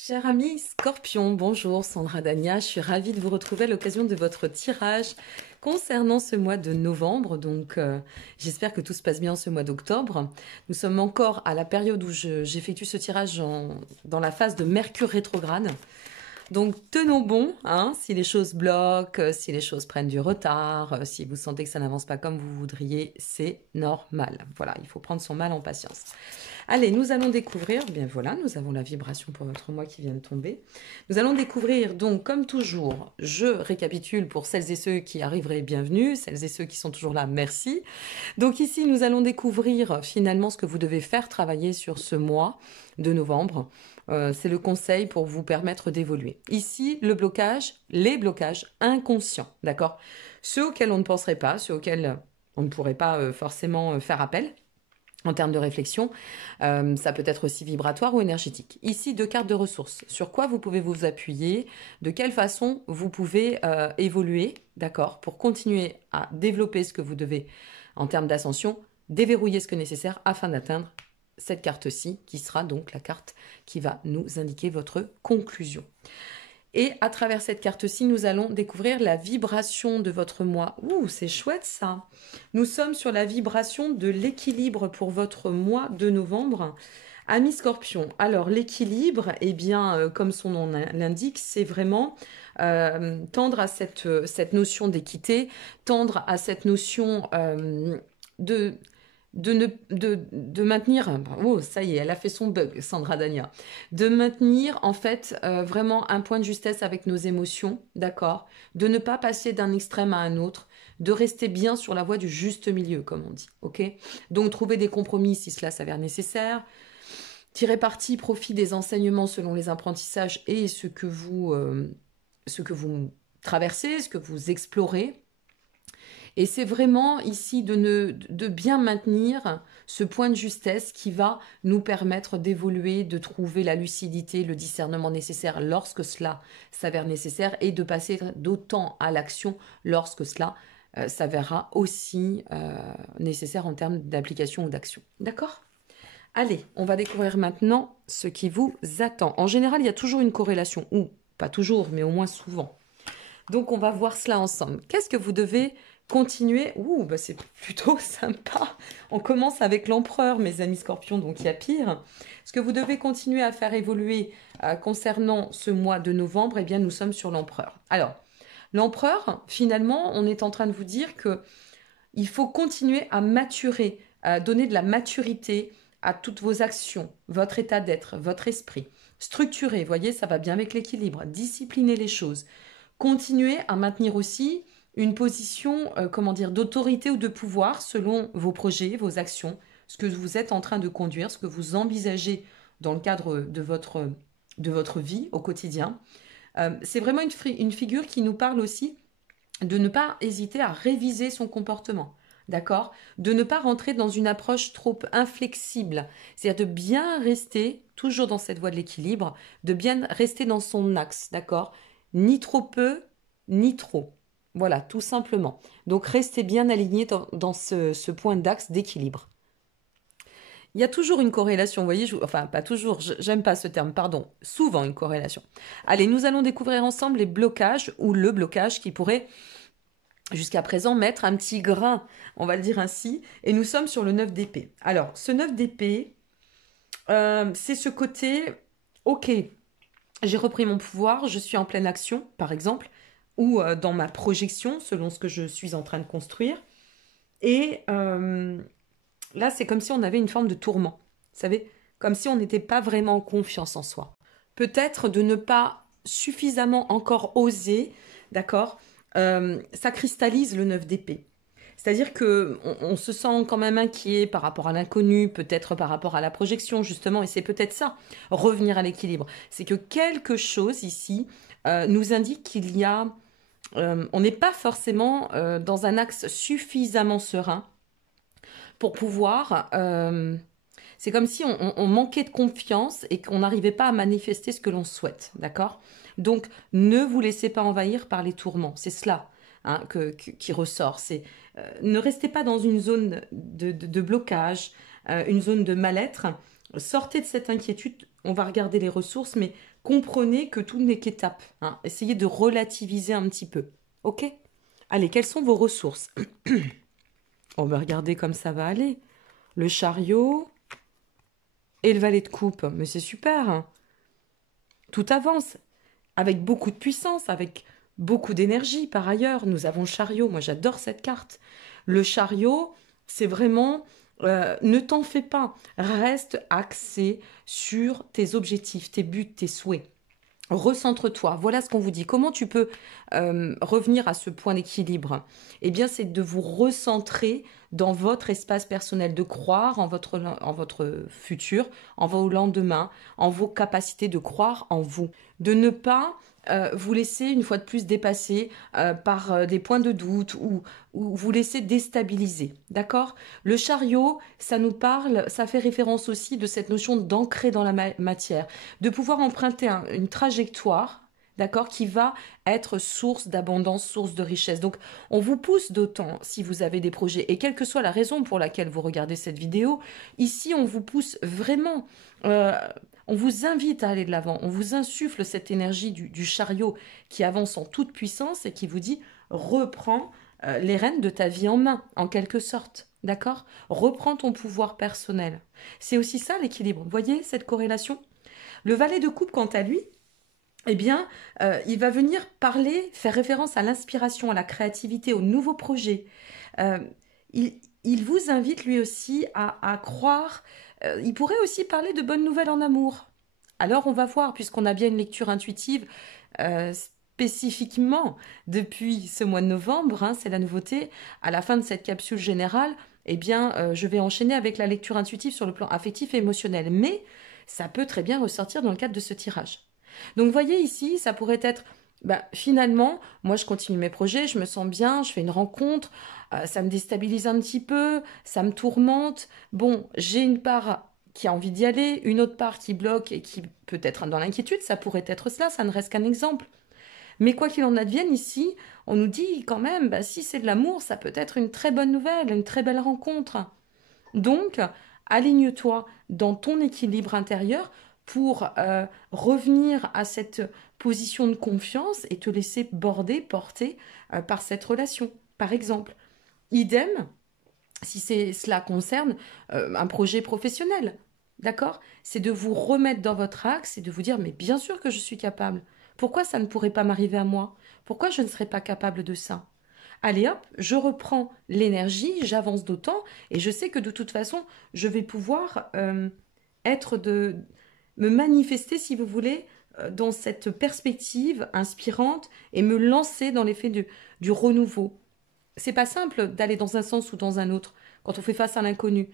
Cher ami Scorpion, bonjour, Sandra Dania, je suis ravie de vous retrouver à l'occasion de votre tirage concernant ce mois de novembre. J'espère que tout se passe bien ce mois d'octobre. Nous sommes encore à la période où j'effectue ce tirage dans la phase de Mercure rétrograde. Donc tenons bon, hein, si les choses bloquent, si les choses prennent du retard, si vous sentez que ça n'avance pas comme vous voudriez, c'est normal. Voilà, il faut prendre son mal en patience. Allez, nous allons découvrir, bien voilà, nous avons la vibration pour votre mois qui vient de tomber. Nous allons découvrir, donc comme toujours, je récapitule pour celles et ceux qui arriveraient, bienvenue, celles et ceux qui sont toujours là, merci. Donc ici, nous allons découvrir finalement ce que vous devez faire travailler sur ce mois de novembre. C'est le conseil pour vous permettre d'évoluer. Ici, le blocage, les blocages inconscients, d'accord? Ceux auxquels on ne penserait pas, ceux auxquels on ne pourrait pas forcément faire appel en termes de réflexion, ça peut être aussi vibratoire ou énergétique. Ici, 2 cartes de ressources. Sur quoi vous pouvez vous appuyer? De quelle façon vous pouvez évoluer, d'accord? Pour continuer à développer ce que vous devez en termes d'ascension, déverrouiller ce que nécessaire afin d'atteindre cette carte-ci, qui sera donc la carte qui va nous indiquer votre conclusion. Et à travers cette carte-ci, nous allons découvrir la vibration de votre mois. Ouh, c'est chouette ça! Nous sommes sur la vibration de l'équilibre pour votre mois de novembre. Ami Scorpion, alors l'équilibre, eh bien, comme son nom l'indique, c'est vraiment tendre à cette notion d'équité, tendre à cette notion de de maintenir, oh ça y est, elle a fait son bug, Sandra Dania, de maintenir en fait vraiment un point de justesse avec nos émotions, d'accord, de ne pas passer d'un extrême à un autre, de rester bien sur la voie du juste milieu, comme on dit, ok? Donc trouver des compromis si cela s'avère nécessaire, tirer parti, profit des enseignements selon les apprentissages et ce que vous traversez, ce que vous explorez. Et c'est vraiment ici de bien maintenir ce point de justesse qui va nous permettre d'évoluer, de trouver la lucidité, le discernement nécessaire lorsque cela s'avère nécessaire et de passer d'autant à l'action lorsque cela s'avérera aussi nécessaire en termes d'application ou d'action. D'accord ? Allez, on va découvrir maintenant ce qui vous attend. En général, il y a toujours une corrélation, ou pas toujours, mais au moins souvent. Donc, on va voir cela ensemble. Qu'est-ce que vous devez continuer? Ouh, bah c'est plutôt sympa. On commence avec l'empereur, mes amis scorpions, donc il y a pire. Ce que vous devez continuer à faire évoluer concernant ce mois de novembre, eh bien, nous sommes sur l'empereur. Alors, l'empereur, finalement, on est en train de vous dire que il faut continuer à maturer, à donner de la maturité à toutes vos actions, votre état d'être, votre esprit. Structurer, voyez, ça va bien avec l'équilibre. Discipliner les choses. Continuez à maintenir aussi une position, comment dire, d'autorité ou de pouvoir selon vos projets, vos actions, ce que vous êtes en train de conduire, ce que vous envisagez dans le cadre de votre vie au quotidien. C'est vraiment une figure qui nous parle aussi de ne pas hésiter à réviser son comportement. D'accord? De ne pas rentrer dans une approche trop inflexible. C'est-à-dire de bien rester, toujours dans cette voie de l'équilibre, de bien rester dans son axe. D'accord? Ni trop peu, ni trop. Voilà, tout simplement. Donc restez bien aligné dans ce point d'axe d'équilibre. Il y a toujours une corrélation, vous voyez, enfin pas toujours, j'aime pas ce terme, pardon, souvent une corrélation. Allez, nous allons découvrir ensemble les blocages ou le blocage qui pourrait jusqu'à présent mettre un petit grain, on va le dire ainsi, et nous sommes sur le 9 d'épée. Alors, ce 9 d'épée, c'est ce côté, ok, j'ai repris mon pouvoir, je suis en pleine action, par exemple, ou dans ma projection, selon ce que je suis en train de construire. Et là, c'est comme si on avait une forme de tourment, vous savez, comme si on n'était pas vraiment en confiance en soi. Peut-être de ne pas suffisamment encore oser, d'accord, ça cristallise le 9 d'épée. C'est-à-dire qu'on se sent quand même inquiet par rapport à l'inconnu, peut-être par rapport à la projection, justement, et c'est peut-être ça, revenir à l'équilibre. C'est que quelque chose ici nous indique qu'il y a... on n'est pas forcément dans un axe suffisamment serein pour pouvoir... c'est comme si on manquait de confiance et qu'on n'arrivait pas à manifester ce que l'on souhaite, d'accord? Donc, ne vous laissez pas envahir par les tourments. C'est cela hein, qui ressort. C'est ne restez pas dans une zone de blocage, une zone de mal-être. Sortez de cette inquiétude, on va regarder les ressources, mais comprenez que tout n'est qu'étape. Hein. Essayez de relativiser un petit peu. Ok? Allez, quelles sont vos ressources? On va regarder comme ça va aller. Le chariot et le valet de coupe. Mais c'est super. Hein. Tout avance avec beaucoup de puissance, avec beaucoup d'énergie. Par ailleurs, nous avons le chariot. Moi, j'adore cette carte. Le chariot, c'est vraiment... ne t'en fais pas. Reste axé sur tes objectifs, tes buts, tes souhaits. Recentre-toi. Voilà ce qu'on vous dit. Comment tu peux revenir à ce point d'équilibre? Eh bien, c'est de vous recentrer dans votre espace personnel, de croire en votre futur, en vos lendemains, en vos capacités de croire en vous. De ne pas vous laisser une fois de plus dépasser par des points de doute ou vous laisser déstabiliser. D'accord? Le chariot, ça nous parle, ça fait référence aussi de cette notion d'ancrer dans la matière, de pouvoir emprunter une trajectoire, d'accord, qui va être source d'abondance, source de richesse. Donc, on vous pousse d'autant si vous avez des projets, et quelle que soit la raison pour laquelle vous regardez cette vidéo, ici, on vous pousse vraiment, on vous invite à aller de l'avant, on vous insuffle cette énergie du chariot qui avance en toute puissance et qui vous dit, reprends les rênes de ta vie en main, en quelque sorte. D'accord? Reprends ton pouvoir personnel. C'est aussi ça l'équilibre. Vous voyez cette corrélation? Le valet de coupe, quant à lui, eh bien, il va venir parler, faire référence à l'inspiration, à la créativité, aux nouveaux projets. Euh, il vous invite lui aussi à croire. Il pourrait aussi parler de bonnes nouvelles en amour. Alors, on va voir, puisqu'on a bien une lecture intuitive spécifiquement depuis ce mois de novembre, hein, c'est la nouveauté. À la fin de cette capsule générale, eh bien, je vais enchaîner avec la lecture intuitive sur le plan affectif et émotionnel. Mais ça peut très bien ressortir dans le cadre de ce tirage. Donc, vous voyez ici, ça pourrait être, finalement, moi, je continue mes projets, je me sens bien, je fais une rencontre, ça me déstabilise un petit peu, ça me tourmente. Bon, j'ai une part qui a envie d'y aller, une autre part qui bloque et qui peut être dans l'inquiétude, ça pourrait être cela, ça ne reste qu'un exemple. Mais quoi qu'il en advienne ici, on nous dit quand même, si c'est de l'amour, ça peut être une très bonne nouvelle, une très belle rencontre. Donc, aligne-toi dans ton équilibre intérieur pour revenir à cette position de confiance et te laisser border, porter par cette relation. Par exemple, idem, si cela concerne un projet professionnel, d'accord? C'est de vous remettre dans votre axe et de vous dire, mais bien sûr que je suis capable. Pourquoi ça ne pourrait pas m'arriver à moi? Pourquoi je ne serais pas capable de ça? Allez hop, je reprends l'énergie, j'avance d'autant et je sais que de toute façon, je vais pouvoir me manifester, si vous voulez, dans cette perspective inspirante et me lancer dans l'effet du renouveau. C'est pas simple d'aller dans un sens ou dans un autre quand on fait face à l'inconnu.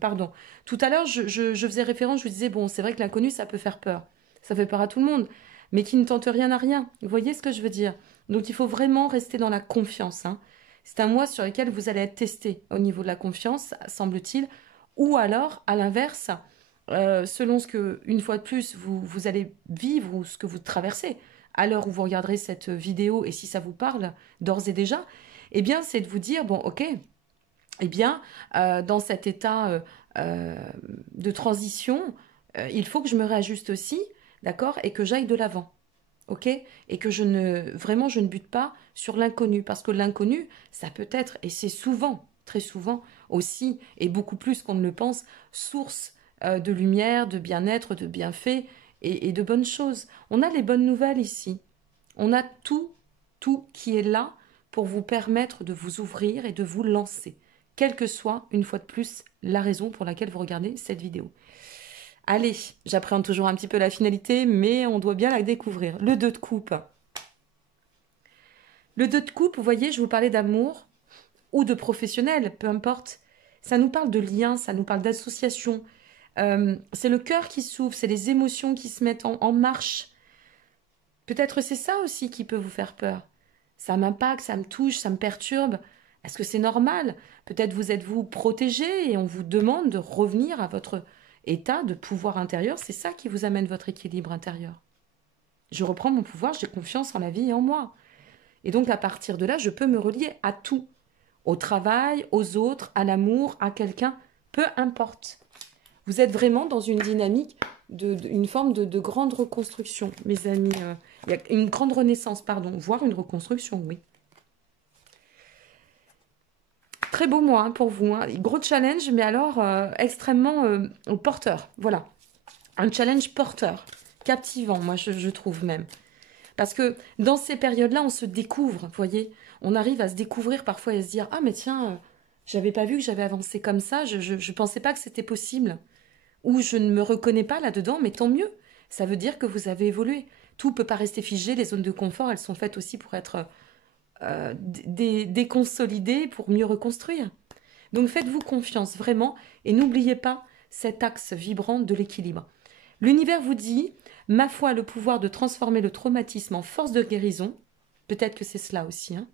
Pardon. Tout à l'heure, je faisais référence, je vous disais, bon, c'est vrai que l'inconnu, ça peut faire peur. Ça fait peur à tout le monde, mais qui ne tente rien à rien. Vous voyez ce que je veux dire? Donc, il faut vraiment rester dans la confiance. Hein. C'est un mois sur lequel vous allez être testé au niveau de la confiance, semble-t-il. Ou alors, à l'inverse, selon ce que, une fois de plus, vous allez vivre ou ce que vous traversez, à l'heure où vous regarderez cette vidéo, et si ça vous parle d'ores et déjà, eh bien, c'est de vous dire, bon, ok, eh bien, dans cet état de transition, il faut que je me réajuste aussi, d'accord, et que j'aille de l'avant, ok, et que vraiment, je ne bute pas sur l'inconnu, parce que l'inconnu, ça peut être, et c'est souvent, très souvent aussi, et beaucoup plus qu'on ne le pense, source de lumière, de bien-être, de bienfaits et de bonnes choses. On a les bonnes nouvelles ici. On a tout qui est là pour vous permettre de vous ouvrir et de vous lancer, quelle que soit, une fois de plus, la raison pour laquelle vous regardez cette vidéo. Allez, j'appréhende toujours un petit peu la finalité, mais on doit bien la découvrir. Le 2 de coupe. Le 2 de coupe, vous voyez, je vous parlais d'amour ou de professionnel, peu importe. Ça nous parle de lien, ça nous parle d'association. C'est le cœur qui s'ouvre, c'est les émotions qui se mettent en marche. Peut-être c'est ça aussi qui peut vous faire peur. Ça m'impacte, ça me touche, ça me perturbe. Est-ce que c'est normal? Peut-être vous êtes-vous protégé et on vous demande de revenir à votre état de pouvoir intérieur. C'est ça qui vous amène votre équilibre intérieur. Je reprends mon pouvoir, j'ai confiance en la vie et en moi. Et donc à partir de là, je peux me relier à tout. Au travail, aux autres, à l'amour, à quelqu'un, peu importe. Vous êtes vraiment dans une dynamique, une forme de grande reconstruction, mes amis. Il y a une grande renaissance, pardon, voire une reconstruction, oui. Très beau mois hein, pour vous. Hein. Gros challenge, mais alors extrêmement porteur. Voilà. Un challenge porteur. Captivant, moi, je trouve même. Parce que dans ces périodes-là, on se découvre, vous voyez. On arrive à se découvrir parfois et à se dire « Ah, mais tiens, j'avais pas vu que j'avais avancé comme ça. Je pensais pas que c'était possible. » Ou « Je ne me reconnais pas là-dedans, mais tant mieux. Ça veut dire que vous avez évolué. Tout peut pas rester figé. Les zones de confort, elles sont faites aussi pour être déconsolidées, pour mieux reconstruire. Donc faites-vous confiance, vraiment. Et n'oubliez pas cet axe vibrant de l'équilibre. L'univers vous dit, ma foi a le pouvoir de transformer le traumatisme en force de guérison. Peut-être que c'est cela aussi. Hein.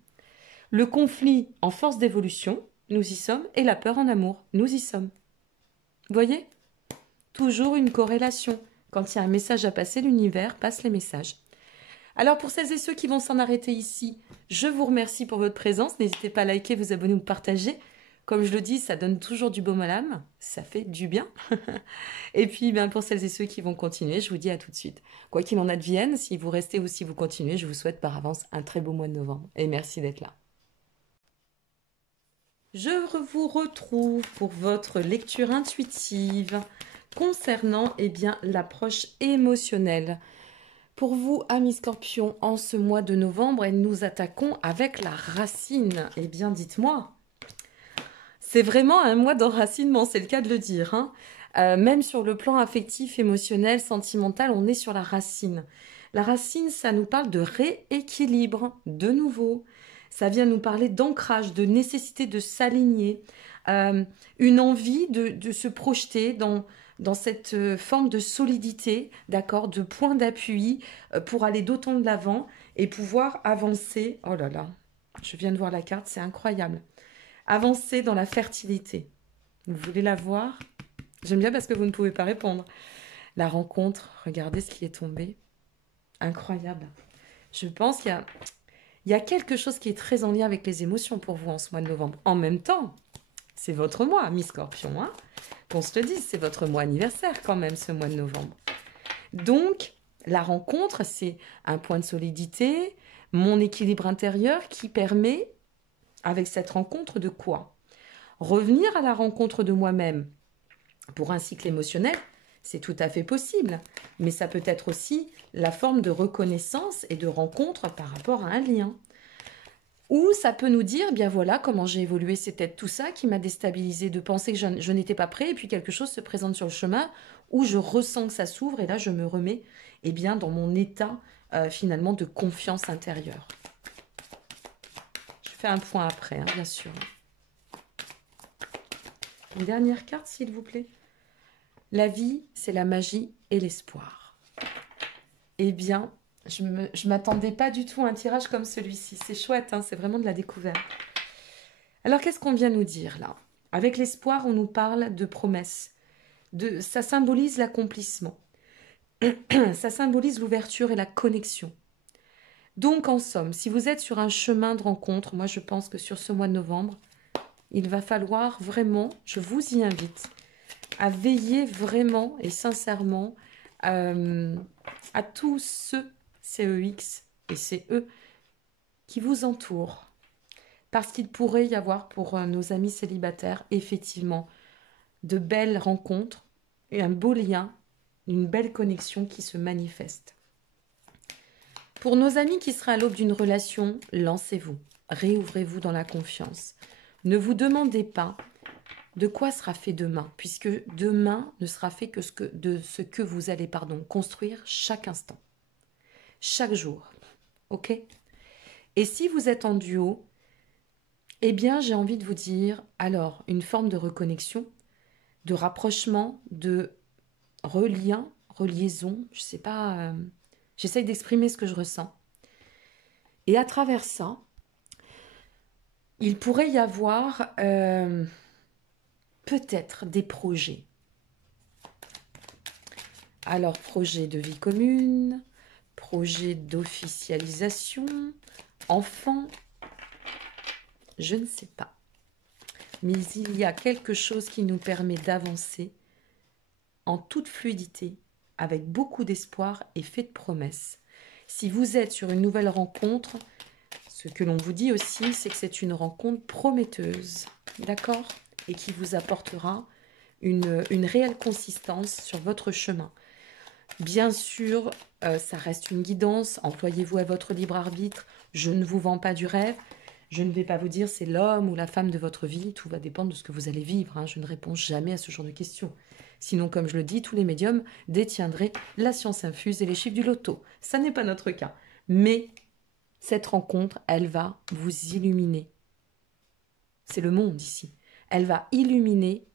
Le conflit en force d'évolution, nous y sommes. Et la peur en amour, nous y sommes. Vous voyez? Toujours une corrélation. Quand il y a un message à passer, l'univers passe les messages. Alors pour celles et ceux qui vont s'en arrêter ici, je vous remercie pour votre présence. N'hésitez pas à liker, vous abonner ou partager. Comme je le dis, ça donne toujours du baume à l'âme, ça fait du bien. Et puis, pour celles et ceux qui vont continuer, je vous dis à tout de suite. Quoi qu'il en advienne, si vous restez ou si vous continuez, je vous souhaite par avance un très beau mois de novembre. Et merci d'être là. Je vous retrouve pour votre lecture intuitive concernant l'approche émotionnelle. Pour vous, amis scorpions, en ce mois de novembre, et nous attaquons avec la racine. Eh bien, dites-moi. C'est vraiment un mois d'enracinement, c'est le cas de le dire. Hein. Même sur le plan affectif, émotionnel, sentimental, on est sur la racine. La racine, ça nous parle de rééquilibre, de nouveau. Ça vient nous parler d'ancrage, de nécessité de s'aligner, une envie de se projeter dans cette forme de solidité, d'accord, de point d'appui pour aller d'autant de l'avant et pouvoir avancer. Oh là là, je viens de voir la carte, c'est incroyable. Avancer dans la fertilité. Vous voulez la voir? J'aime bien parce que vous ne pouvez pas répondre. La rencontre, regardez ce qui est tombé. Incroyable. Je pense qu'il y a quelque chose qui est très en lien avec les émotions pour vous en ce mois de novembre. En même temps, c'est votre mois, mi-scorpion. Hein, qu'on se le dise, c'est votre mois anniversaire quand même, ce mois de novembre. Donc, la rencontre, c'est un point de solidité, mon équilibre intérieur qui permet, avec cette rencontre, de quoi? Revenir à la rencontre de moi-même pour un cycle émotionnel, c'est tout à fait possible. Mais ça peut être aussi la forme de reconnaissance et de rencontre par rapport à un lien. Ou ça peut nous dire, bien voilà, comment j'ai évolué, c'est peut-être tout ça qui m'a déstabilisé, de penser que je n'étais pas prêt, et puis quelque chose se présente sur le chemin, où je ressens que ça s'ouvre, et là je me remets dans mon état finalement de confiance intérieure. Je fais un point après, hein, bien sûr. Une dernière carte, s'il vous plaît. La vie, c'est la magie et l'espoir. Eh bien, je ne m'attendais pas du tout à un tirage comme celui-ci. C'est chouette, hein, c'est vraiment de la découverte. Alors, qu'est-ce qu'on vient nous dire là? Avec l'espoir, on nous parle de promesses. Ça symbolise l'accomplissement. Ça symbolise l'ouverture et la connexion. Donc, en somme, si vous êtes sur un chemin de rencontre, moi je pense que sur ce mois de novembre, il va falloir vraiment, je vous y invite, à veiller vraiment et sincèrement à tous ceux, CEX et CE, qui vous entourent. Parce qu'il pourrait y avoir pour nos amis célibataires, effectivement, de belles rencontres, et un beau lien, une belle connexion qui se manifeste. Pour nos amis qui seraient à l'aube d'une relation, lancez-vous, réouvrez-vous dans la confiance. Ne vous demandez pas de quoi sera fait demain, puisque demain ne sera fait que de ce que vous allez construire chaque instant, chaque jour. Ok? Et si vous êtes en duo, eh bien, j'ai envie de vous dire, alors, une forme de reconnexion, de rapprochement, de reliaison, je sais pas, j'essaye d'exprimer ce que je ressens. Et à travers ça, il pourrait y avoir peut-être des projets. Alors, projet de vie commune, projet d'officialisation, enfant, je ne sais pas. Mais il y a quelque chose qui nous permet d'avancer en toute fluidité, avec beaucoup d'espoir et fait de promesses. Si vous êtes sur une nouvelle rencontre, ce que l'on vous dit aussi, c'est que c'est une rencontre prometteuse, d'accord? Et qui vous apportera une réelle consistance sur votre chemin. Bien sûr, ça reste une guidance, employez-vous à votre libre arbitre, je ne vous vends pas du rêve, je ne vais pas vous dire c'est l'homme ou la femme de votre vie, tout va dépendre de ce que vous allez vivre, hein. Je ne réponds jamais à ce genre de questions. Sinon, comme je le dis, tous les médiums détiendraient la science infuse et les chiffres du loto. Ça n'est pas notre cas. Mais cette rencontre, elle va vous illuminer. C'est le monde ici. Elle va illuminer,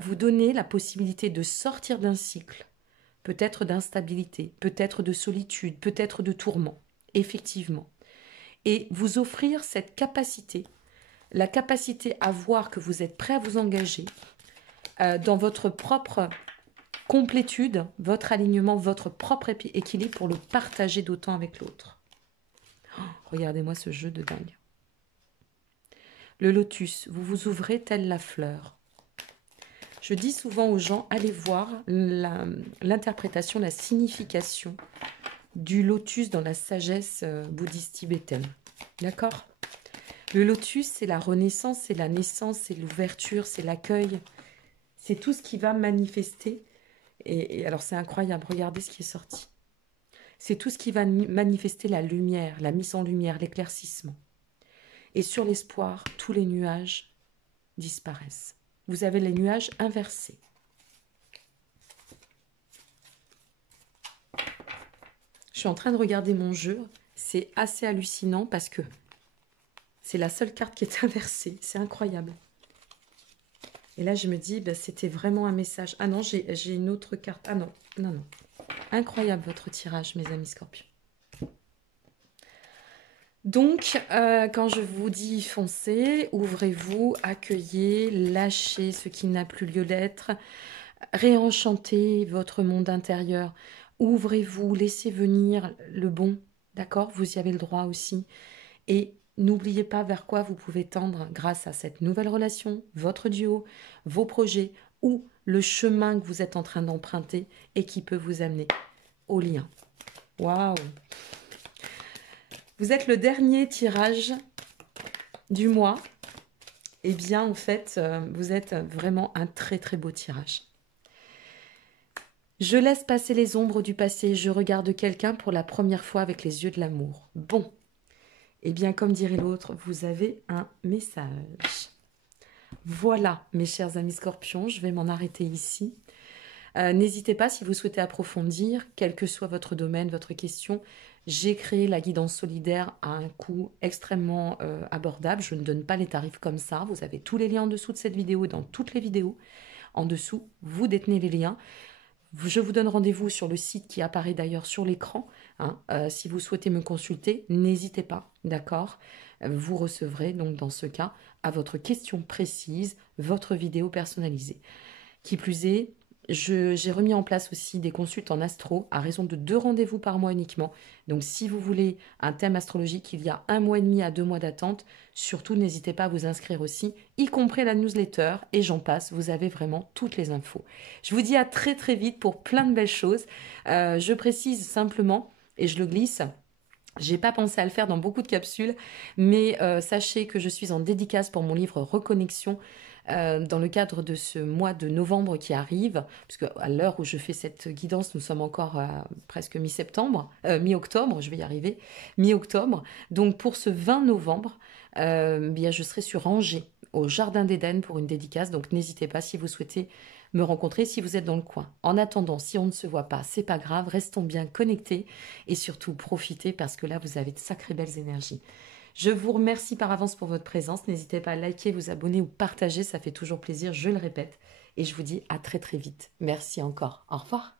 vous donner la possibilité de sortir d'un cycle, peut-être d'instabilité, peut-être de solitude, peut-être de tourment, effectivement. Et vous offrir cette capacité, la capacité à voir que vous êtes prêt à vous engager dans votre propre complétude, votre alignement, votre propre équilibre pour le partager d'autant avec l'autre. Oh, regardez-moi ce jeu de dingue. Le lotus, vous vous ouvrez telle la fleur. Je dis souvent aux gens, allez voir l'interprétation, la signification du lotus dans la sagesse bouddhiste tibétaine. D'accord? Le lotus, c'est la renaissance, c'est la naissance, c'est l'ouverture, c'est l'accueil. C'est tout ce qui va manifester. Et alors, c'est incroyable, regardez ce qui est sorti. C'est tout ce qui va manifester la lumière, la mise en lumière, l'éclaircissement. Et sur l'espoir, tous les nuages disparaissent. Vous avez les nuages inversés. Je suis en train de regarder mon jeu. C'est assez hallucinant parce que c'est la seule carte qui est inversée. C'est incroyable. Et là, je me dis, bah, c'était vraiment un message. Ah non, j'ai une autre carte. Ah non, non, non. Incroyable votre tirage, mes amis scorpions. Donc, quand je vous dis foncez, ouvrez-vous, accueillez, lâchez ce qui n'a plus lieu d'être, réenchantez votre monde intérieur, ouvrez-vous, laissez venir le bon, d'accord? Vous y avez le droit aussi. Et n'oubliez pas vers quoi vous pouvez tendre grâce à cette nouvelle relation, votre duo, vos projets ou le chemin que vous êtes en train d'emprunter et qui peut vous amener au lien. Waouh! Vous êtes le dernier tirage du mois. Eh bien, en fait, vous êtes vraiment un très très beau tirage. Je laisse passer les ombres du passé. Je regarde quelqu'un pour la première fois avec les yeux de l'amour. Bon. Eh bien, comme dirait l'autre, vous avez un message. Voilà, mes chers amis scorpions, je vais m'en arrêter ici. N'hésitez pas, si vous souhaitez approfondir, quel que soit votre domaine, votre question, j'ai créé la guidance solidaire à un coût extrêmement abordable. Je ne donne pas les tarifs comme ça. Vous avez tous les liens en dessous de cette vidéo et dans toutes les vidéos. En dessous, vous détenez les liens. Je vous donne rendez-vous sur le site qui apparaît d'ailleurs sur l'écran. Hein. Si vous souhaitez me consulter, n'hésitez pas, d'accord? Vous recevrez donc dans ce cas, à votre question précise, votre vidéo personnalisée. Qui plus est, j'ai remis en place aussi des consultes en astro à raison de 2 rendez-vous par mois uniquement. Donc si vous voulez un thème astrologique, il y a 1 mois et demi à 2 mois d'attente. Surtout, n'hésitez pas à vous inscrire aussi, y compris la newsletter, et j'en passe, vous avez vraiment toutes les infos. Je vous dis à très très vite pour plein de belles choses. Je précise simplement, et je le glisse, j'ai pas pensé à le faire dans beaucoup de capsules, mais sachez que je suis en dédicace pour mon livre Reconnexion, dans le cadre de ce mois de novembre qui arrive, puisque à l'heure où je fais cette guidance, nous sommes encore à presque mi-septembre, mi-octobre, je vais y arriver, mi-octobre. Donc pour ce 20 novembre, bien je serai sur Angers, au Jardin d'Éden pour une dédicace. Donc n'hésitez pas si vous souhaitez me rencontrer, si vous êtes dans le coin. En attendant, si on ne se voit pas, c'est pas grave, restons bien connectés et surtout profitez parce que là vous avez de sacrées belles énergies. Je vous remercie par avance pour votre présence. N'hésitez pas à liker, vous abonner ou partager, ça fait toujours plaisir, je le répète. Et je vous dis à très très vite. Merci encore. Au revoir.